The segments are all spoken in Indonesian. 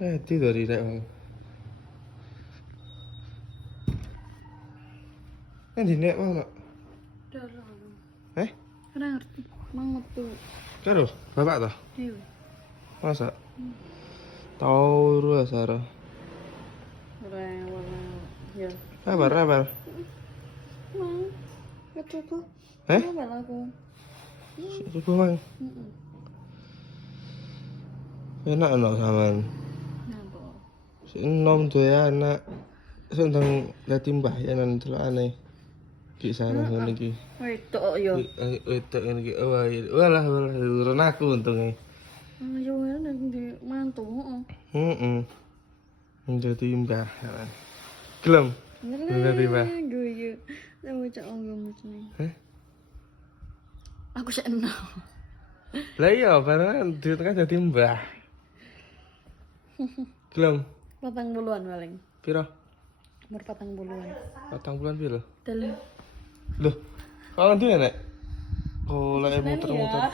Tidur di rek. Kan di nek mau nak. Ora ngerti. Mang metu. Karo bapak toh? Dewe. Masa? Tahu ru Sarah. Ora ya. Kabar. Mang. Ketuku. Eh? Apa aku? Subuh mang. Enak sampean. Napa? Nom tuh ya anak. Sendang dadi mbahyanan delokane. Ki sana ngene iki. Wedok ya. Wedok ngene iki. Walah urun aku untunge. Ayo enak di mantu, heeh. Heeh. Menjadi mbah. Gelem. Menjadi mbah. Guyu. Sama cak ngomong sini. Aku sik enak. Lah iya, barang di tengah jadi mbah. Gelem. 40-an paling. Piro? Umur 40-an. 4 bulan piro? Dalam. Loh, kok ngendi nek? Oh, lek muter-muter.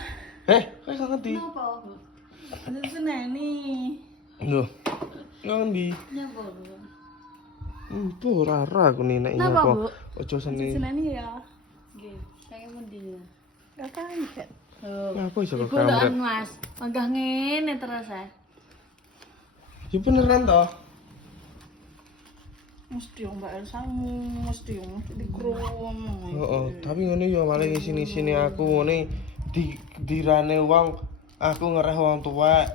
Kok iso ngendi? Napa? Seneni. Loh. Ngendi? Napa? Bu rara aku nih nek Napa, nyapa. Bu? Ojo seni. Seneni ya. Nggih, saya mendi. Gak kaget. Ngapa iso kok Golaan kamret? Mas. Manggah ngene terus ae. Ya beneran toh? Mesti Mbak Elsa mesti dikrum. Heeh, tapi ngene ya malah isini-isini aku ngene dirane wong aku ngereh wong tua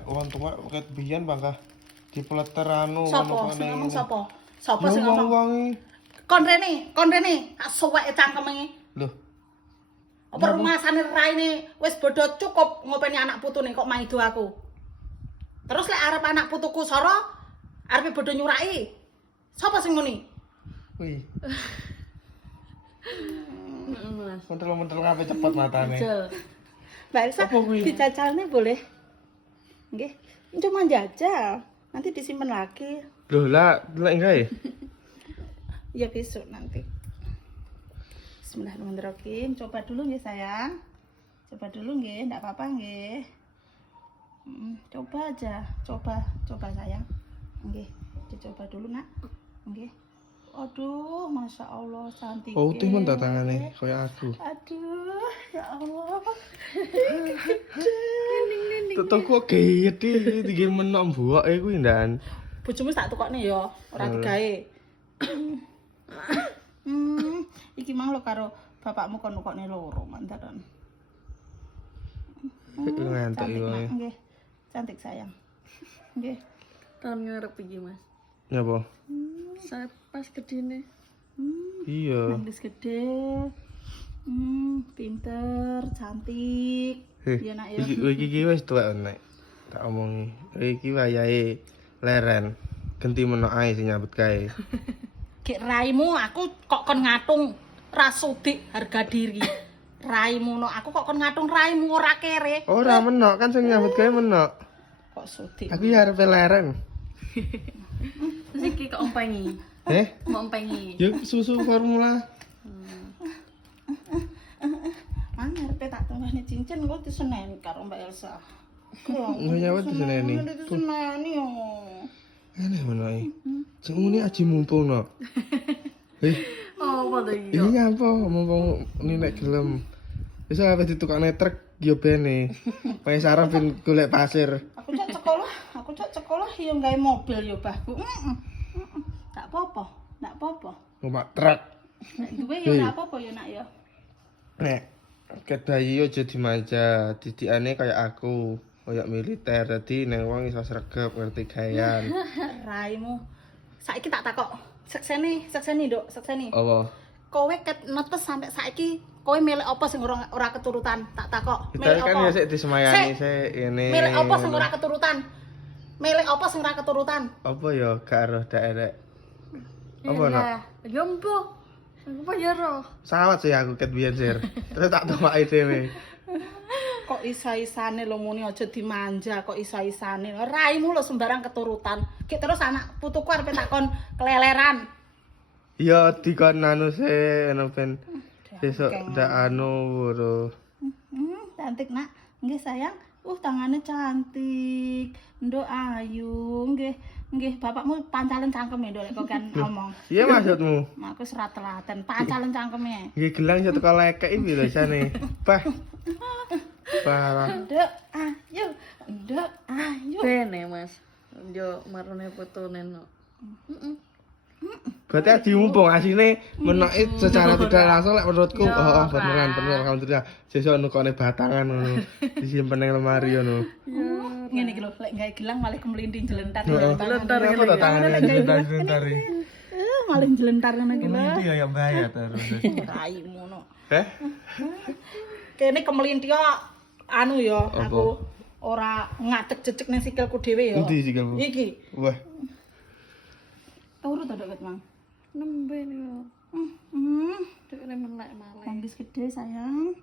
ket biyen bangkah dipleter anu Sapa sing ngomong sapa? Sapa Ya sing ngomong? wong-wonge. Kon rene, tak suwek cangkeme. Loh, Apa rumasane raine wis bodho cukup ngopeni anak putune kok maido aku. Terus lek arep anak putuku soro, arepe bodho nyuraki. Sapa sing muni? wih, Mas. mentel-mentel kabeh cepet matane. Mbak Elsa, Apa kuwi? dijajalnya boleh? Nggih, cuma jajal. Nanti disimpan lagi. Loh lah, lek enggak ya? Ya besok nanti. Bismillahirrahmanirrahim. Coba dulu nggih sayang. Coba dulu nggih, enggak apa-apa nggih. Coba aja, coba sayang. Nggih, dicoba dulu nak. Nggih. Aduh, masya Allah cantik. Oh, teh men tangane kaya aku. Aduh, ya Allah. Tetep kok gede iki menok mbuake kuwi ndan. Bojomu tak tukokne ya, ora digawe. Iki mang lo karo bapakmu kon tukokne loro mantaran. Ngantuk Cantik iki. nak, nggih. Cantik sayang. Nggih. Tahun ngarep iki, Mas. Nyapa? Saya pas gedene. Iya. Nangis gede. Pinter, cantik. Iya nak ya. Iki wis tuwek nek tak omongi. Iki wayahe leren. Genti menok ae sing nyambut gawe. Gek raimu aku kok kon ngatung rasudik harga diri. Raimu no aku kok kon ngatung raimu ora kere. Ora menok kan sing nyambut gawe menok. Kok sudik. Aku ya arep leren. Terus iki kok ompengi. Mau ompengi. Ya susu formula. Mang arepe tak tungane cincin kok diseneni karo Mbak Elsa. Nyawet diseneni. Diseneni yo. Aneh menok. Sing muni aji mumpungno. Oh, apa iki? Iki nyapa mumpung nek gelem. Wis ape ditukane truk yo bene. Pae sarep ben golek pasir. Aku cak sekolah yo gawe mobil yo, Bah. Bu. Tak apa-apa. Numpak truk. Nek duwe yo ora apa-apa yo nak yo. Nek ket bayi aja dimanja, didikane kaya aku, kaya militer. Dadi nang wong iso sregep ngerti gayan. Raimu. Saiki tak takok. Sekseni, Nduk, sekseni. Apa? Kowe ket netes sampai saiki kowe milih apa sing ora keturutan? Tak takok. Kita kan ya sik disemayani sik ngene. Milih apa sing ora keturutan? Milih apa sing ora keturutan? Apa ya gak roh daerah. Apa nak? Ya mbuh. Apa ya roh? Sawat sih aku ket biyen sir. Terus tak tomaki dhewe. Kok isa-isane lho muni aja dimanja, kok isa-isane. Raimu lho sembarang keturutan. Ki terus anak putuku arep takon keleleran. Iya dikon anu sik anu ben besok ndak anu bro. Cantik nak. Nggih sayang. Tangannya cantik. Nduk ayu, nggih. Nggih, bapakmu pancalen cangkeme nduk lek kok kan ngomong. Iya maksudmu? Aku serat telaten, pancalen cangkeme. Nggih gelang iso teko lekek iki lho jane. Bah. Parah. Nduk ayu, nduk ayu. Bene Mas. Yo marune fotone no. Berarti dimumpung asine menoki secara tidak langsung lek menurutku Ya, beneran Pak. bener alhamdulillah. Sesuk nukone batangan ngono. Disimpen ning lemari ngono. Ngene iki lho, lek gawe gelang malah kemelinting jelentar. Heeh. Jelentar Apa ngene to iki. tangane jelentar. Malah jelentar ngono iki lho. Ini ya yang bahaya terus. Raimu no. Heh? Kene kemelinting anu ya, Apa? aku ora ngacek-cecek ning sikilku dhewe ya. Endi sikilmu? Iki. Wah. Turu to Dok Mang. Nembe yo. Dekne melek malek. Tangis gede sayang.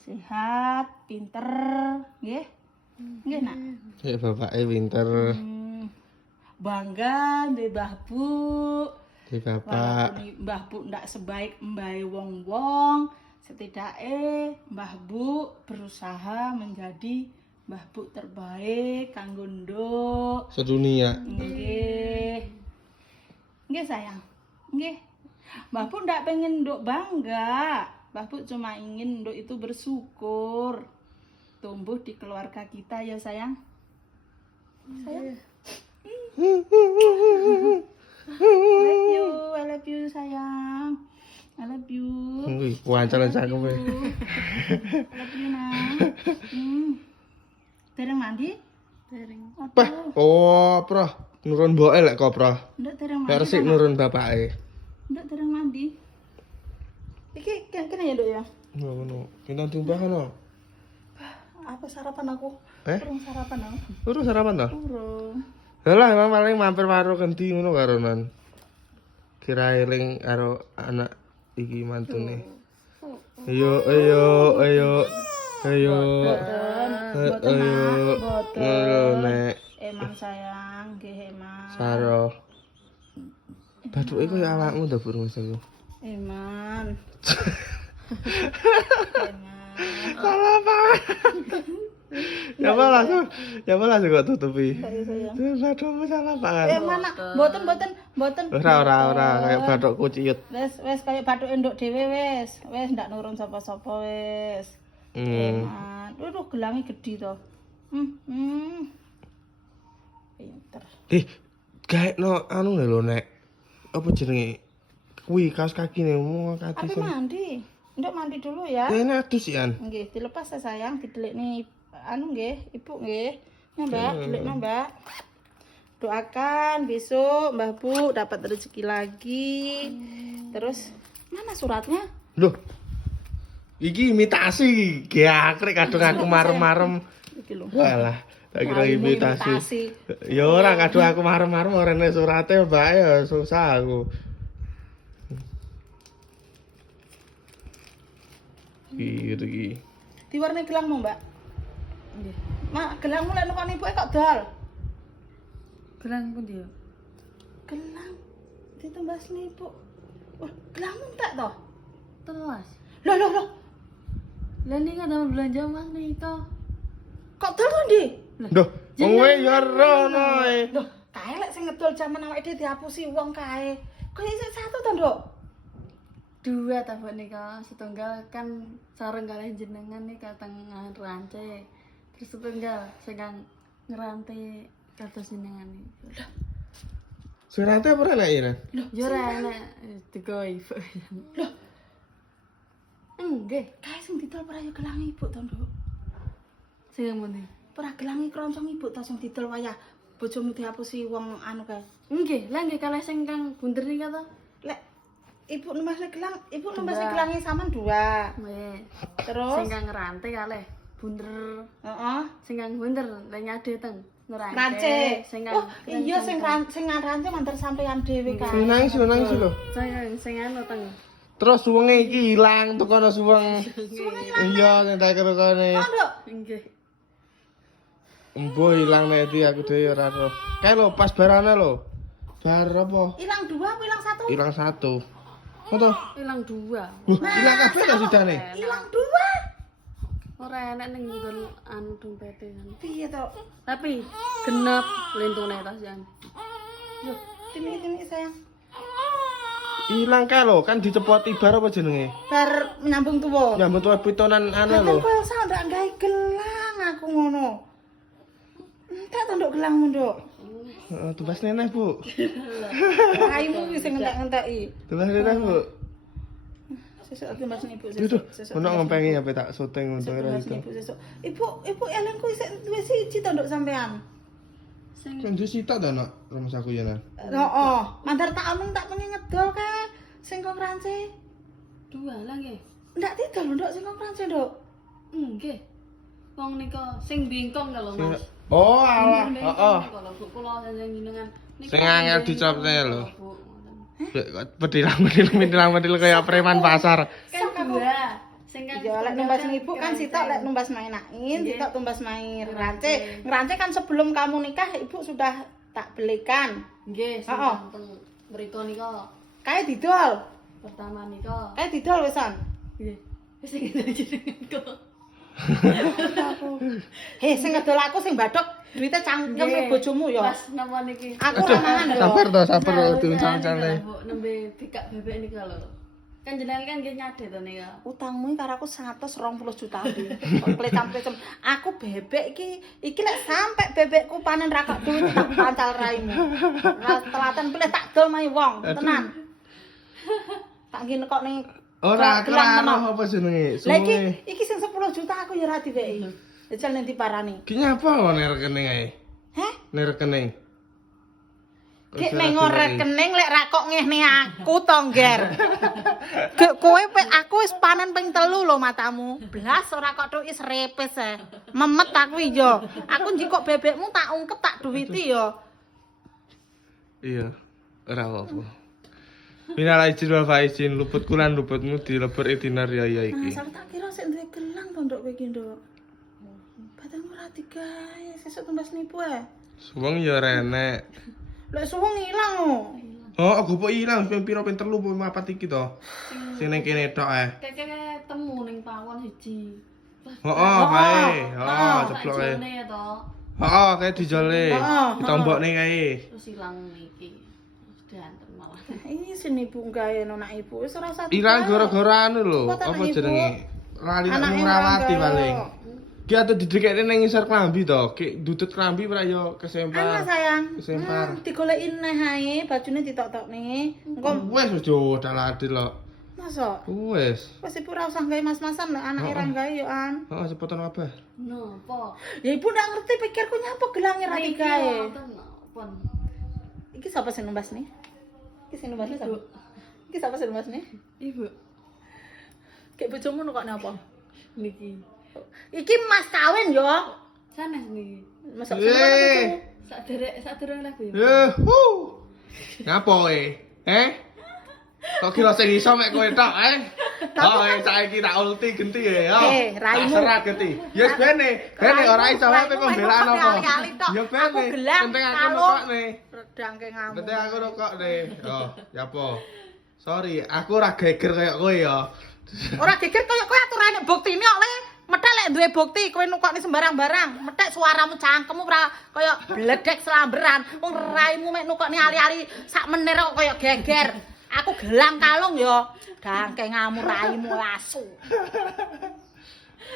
Sehat, pinter, nggih. Nggih, Nak. Ya bapake pinter, Bangga ndek Mbah Bu. di bapak. Walaupun Mbah Bu ndak sebaik mbae wong-wong, setidaknya Mbah Bu berusaha menjadi Mbah Bu terbaik kanggo nduk. Sedunia. Nggih. Nggih sayang. Nggih. Mbah Bu ndak pengen nduk bangga. Mbah Bu cuma ingin nduk itu bersyukur. Tumbuh di keluarga kita ya sayang. Sayang. I love you sayang. I love you. Wih, wancalan cakep e. I love you Nang. Dereng mandi? Dereng. Pah, oh, Pro. Nurun mboke lek kok, Pro. Ndak dereng Lek mandi. resik nurun bapake. Ndak dereng mandi. Iki kene ya, Nduk ya. Ngono. Kita tumbah ono. Apa sarapan aku? Eh? Urung sarapan aku. Urus sarapan to? Urung. Lah, emang paling mampir karo genti ngono karonan. Kira eling karo anak iki mantune. Ayo. Boten, Ayo, Nak, boten. ngono nek Emang sayang, nggih emang. Saro. Bathuke koyo awakmu to, Bur Mas aku. Eman. Eman. Salah Pak. Ya malah kok tutupi. Sorry, sayang. Bathukmu salah Pak. Eman, Nak. Boten. Ora kayak bathukku ciut. Wes kaya bathuke nduk dhewe wes. Wes ndak nurun sapa-sapa wes. Eman. Waduh, gelange gedhi to. Pinter. Gaekno anu lho nek. Apa jenenge? Kuwi kaos kakine mau kaki Tapi sing. mandi. Nduk mandi dulu ya. Ini adus yan. Nggih, dilepas ya sayang, didelikni anu nggih, Ibu nggih. Ya, Mbak, delikno, Mbak. Doakan besok Mbah Bu dapat rezeki lagi. Terus mana suratnya? Loh. Iki imitasi. Geakrek kadung aku marem-marem. Iki lho. Walah, tak kira Kalimu imitasi. Ya ora kadung aku marem-marem ora nek surate Mbak ya susah aku. Iki. Diwarnai gelangmu, Mbak. Nggih. Mak, gelangmu lek nukoni ibuke kok dal. Gelang pun dia. Gelang ditumbas Ibu. Wah, gelangmu entek toh? Telas. Loh. Lah ini kan dalam belanja Mas nih to. Kok dal to, Ndi? Duh, wong kowe ya rono e. Loh, kae lek sing ngedol jaman awake dhewe dihapusi wong kae. Kok isih satu to, Nduk? Dua tabak nih kak, setunggal kan sareng kalian jenengan nih katang ngerance. Terus setunggal segang ngerante kata jenengan nih. Surate apa nek ya? Jora enak tiga ibu. Loh, Enggak, kae sing didol ora ya gelang Ibu to, Nduk? sing muni. Ora gelangi kroncong Ibu to sing didol wayah bojomu dihapusi wong anu kae. Enggak, lah enggak kalah sing kang bunder nih kata. Lek Ibu nembasne gelang, Ibu nembasne gelangi sampean dua. Weh, Terus sing kang ngerante kalih bunder. heeh. Sing kang bunder lah nyade teng ngerante. Rance. Sing Oh, kang iya sing rance mantar sampean dhewe kae. Nangis lho. sing anu teng. Terus suwenge iki ilang tekono suweng. Iya, nek tak kerokone. Oh, Nduk. Enggak. Embo ilang nek iki aku dhewe ora ero. Kae lho pas barane lho. Bar apa? Ilang dua apa ilang satu? Ilang satu. Foto. Hilang dua. Ilang kabeh ta sidane? Ilang dua. Ora enak ning nggon anu dompete kan. Piye to? Tapi genep lintune tas jan. Yo, tini sayang. Ilang kae lho, kan dicepoti bar apa jenenge? Bar nyambung tuwa. Nyambut wae pitonan ana lho. Kan kowe sak ndak gawe gelang aku ngono. Entek to nduk gelangmu, Nduk. Heeh, tumbas neneh, Bu. Raimu wis ngentek-ngenteki. Tumbas neneh, Bu. Sesuk aku mbas Ibu Duh, sesuk. ono ngompengi apa tak syuting untuk ora Mbas itu. Ibu sesuk. Ibu elengku isih duwe siji to nduk sampean. Sing Kan disita to nak rumah saku ya nan. Heeh, mandar tak omong tak pengen ngedol kae. Sing kok rance. dua lah nggih. Ndak didol nduk sing kok rance, Nduk. Nggih. Wong nika sing bingkong kalau Mas. Oh, alah. Heeh. Kalau Bu kula sing jenengan Sing angel dicopne lho. Pedilang kaya preman pasar. Kan dua. Sing kan Ya lek numbas Ibu kan sitok lek numbas mainain, sitok tumbas main rance. Ngerance kan sebelum kamu nikah Ibu sudah tak belikan. nggih, sing Heeh. teng mriko nika Kae didol. pertama nika. Kae didol wisan. Nggih. Wis sing jenengan kok. Heh, sing ngedol aku sing badhok duwite cangkeme bojomu ya. Pas napa niki. Aku ora mangan lho. Sabar tuh cancale. Bu nembe dikak bebek nika lho. Kan jenengan kan nggih nyadé to nika. Utangmu karo aku 120 juta iki. Klecam-klecem. Aku bebek iki lek sampe bebekku panen ra kok duit tak pancal raimu. Ora telatan pilih tak dol mai wong, tenan. Tak nggih nekok ning Ora gelang kelano apa jenenge? Lah Suwe. iki sing 10 juta aku ya ora diweki. Jajal ning diparani. Ki nyapa kok ning rekening ae? Heh? Ning rekening. Gek ning rekening lek ra kok ngehne aku to, Ngger. Gek kowe aku wis panen ping 3 lho matamu. Blas ora kok tuk is repes e. Memet aku yo. Aku njikok bebekmu tak ungkep tak duwiti yo. Iya. Ora apa-apa. Minal izin wal faizin, luput kulan luputmu dilebur itinar ya iki. Nah, tak kira sik duwe gelang to nduk kowe iki, Nduk. Badanmu ora digawe, sesuk tumbas nipu ae. Suweng ya renek. Lek suwung ilang lho. Oh, aku kok ilang ping pira ping 3 ping 4 iki to. Sing ning kene tok ae. Keke temu ning pawon siji. Heeh, kae. Heeh, ceplok kae. Jone ya to. Heeh, kae dijole. Ditombokne kae. Terus ilang niki. Terus diantar malah. Ini sini ibu gawe anak ibu wis ora usah. Ilang gara-gara anu lho, Kekuatan apa ibu. jenenge? Lali nak Anake ngrawati ora paling. gawe. Ki atuh didekekne ning ngisor klambi to. Ki dudut klambi ora yo Ana kesempar. sayang. Kesempar. Digoleki neh ae, bajune ditok-tokne. Engko Wes wis udah ladil lho. masa Wes. wis ibu ora usah gawe mas-masan lek anake ra gawe yo an. Heeh, sepotan kabeh. Napa? Ya ibu ndak ngerti pikirku nyapa gelange ra digawe. Pon. Iki sapa sing numbas nih? Iki sing numbas sapa? Iki sapa sing numbas nih? Ibu. Kayak bojomu kok napa? Niki. Iki mas kawin yo. Sanes niki. Masa Eh. Sadurung lah Bu. Ngapa kowe? Kok kira sing iso mek kowe tok, Oh, saiki tak ulti genti ya. Raimu. Serat genti. Ya wis bene ora iso wae pembelaan apa. Ya bene. Penting aku nokokne. Redangke ngamuk. Penting aku nokokne. Oh, ya apa? Sorry, aku ora geger kaya kowe ya. Ora geger koyo kowe aturane buktine kok le. Methek lek duwe bukti kowe nukokne sembarang-barang. Methek suaramu cangkemmu ora koyo bledek selamberan. Wong raimu mek nukokne ali-ali sak menir kok koyo geger. Aku gelang kalung yo. Dangke ngamuk raimu asu.